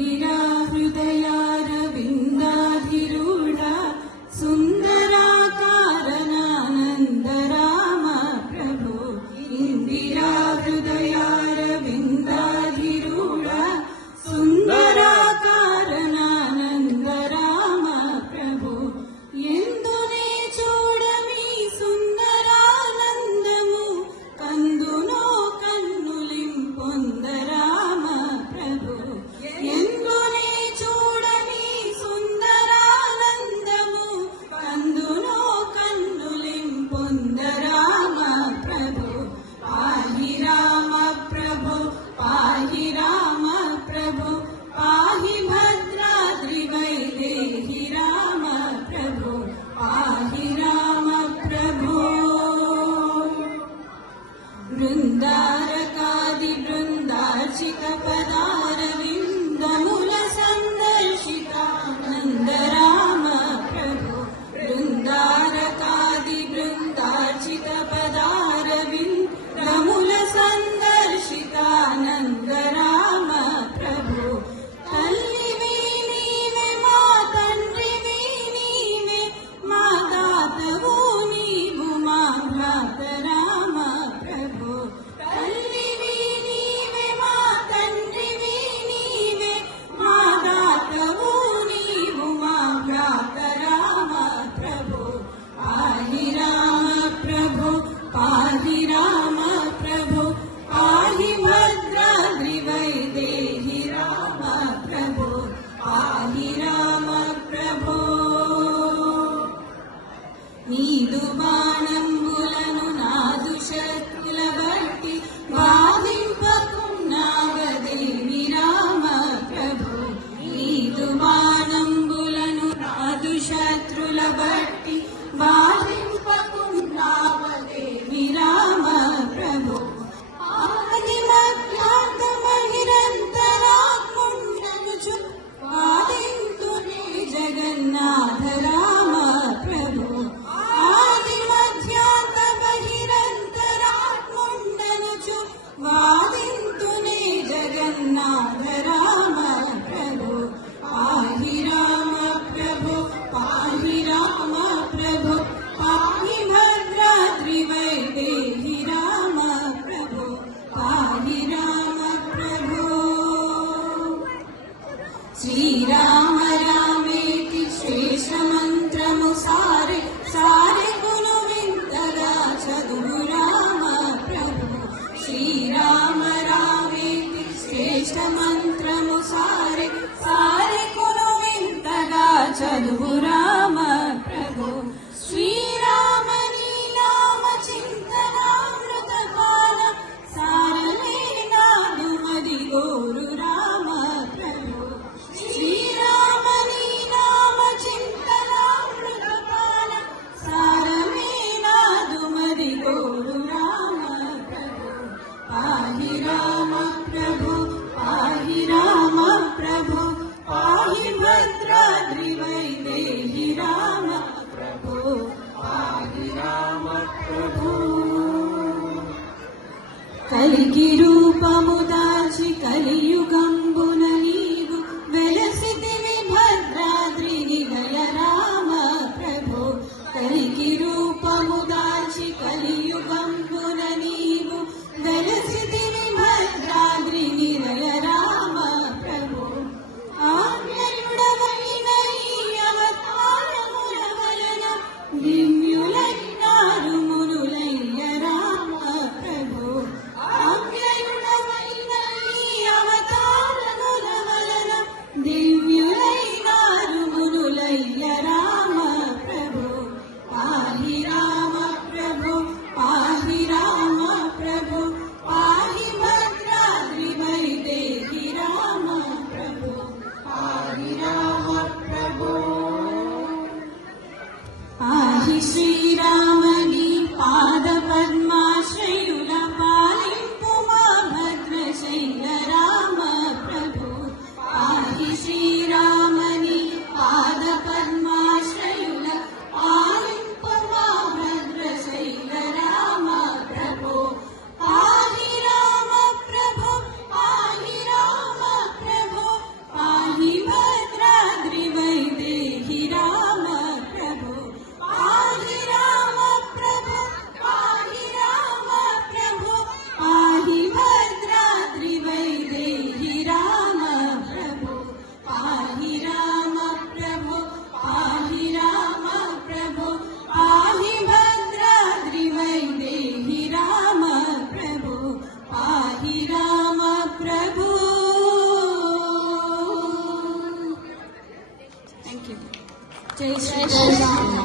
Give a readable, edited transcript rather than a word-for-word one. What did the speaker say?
ఇందిరా హృదయారవిందాధిరూఢ సుందరాకారనానంద రామ ప్రభు ఇందిరా హృదయారవిందాధిరూఢ సుందరాకారనానంద రామ ప్రభు ఎందునే చూడమి సుందరానందము కందునో కన్నులిం పొందరామ ప్రభు ఎందునే చూడమి సుందరానందము కందునో కన్నులిం పొందరామ ప్రభు పాహి రామ ప్రభు పాహి రామ ప్రభు పాహి భద్రాద్రి వైదేహి రామ ప్రభు పాహి రామ ప్రభు బృందారకాది బృందార్చిత పదారవిందముల సందర్శితానంద రామ ప్రభు బృందారకాది బృందార్చిత పదారవిందముల సందర్శితానంద రామ ప్రభు తల్లివి నీవే మా తండ్రివి నీవే మా దాతవు నీవు మా భ్రాత రామ ప్రభు తల్లివి నీవే మా తండ్రివి నీవే మా దాతవు నీవు మా భ్రాత రామ ప్రభు పాహి రామ ప్రభు పాహి రామ ప్రభు పాహి భద్రాద్రి వైదేహి రామ ప్రభు పాహి రామ ప్రభు నీదు బాణంబులను నాదు శత్రుల బట్టి బాధింపకున్నావదేవి రామ ప్రభు నీదు బాణంబులను నాదు శత్రుల బట్టి బాధింపకున్నావదేవి రామ ప్రభు ఆది మధ్యాంత బహిరంతరాత్ముండనుచు వాదింతునే జగన్నాథ రామ ప్రభు ఆది మధ్యాంత బహిరంతరాత్ముండనుచు వాదింతునే జగన్నాథ రామ ప్రభు పాహి రామ ప్రభు పాహి రామ ప్రభు పాహి భద్రాద్రి వైదేహి రామ ప్రభు పాహి రామ ప్రభు శ్రీరామ రామేతి శ్రేష్ఠ మంత్రము సారె సారె గును వింతగా చదువు రామ ప్రభు శ్రీరామ రామేతి శ్రేష్ఠ మంత్రము సారె సారె గును వింతగా చదువు రామ ప్రభు శ్రీరామ నీ నామ చింతనామృత పాన సారలే నాదు మది గోరు రామ ప్రభు శ్రీరామ నీ నామ చింతనామృత పాన సారలే నాదు మది గోరు రామ ప్రభు పాహి రామ ప్రభు పాహి రామ ప్రభు పాహి భద్రాద్రి వైదేహి రామ ప్రభు పాహి రామ ప్రభు కలికి రూపము దాల్చి కలియుగంబున నీవు వెలసితివి భద్రాద్రి నిలయ రామ ప్రభు కలికి రూపము దాల్చి కలియుగంబున నీవు వెలసితివి భద్రాద్రి నిలయ రామ ప్రభు ఆజ్ఞయుడవైన ఈ అవతారముల వలన దివ్యులైనారు మునులయ్య రామ ప్రభు ఆజ్ఞయుడవైన ఈ అవతారముల జై శ్రీరామ్.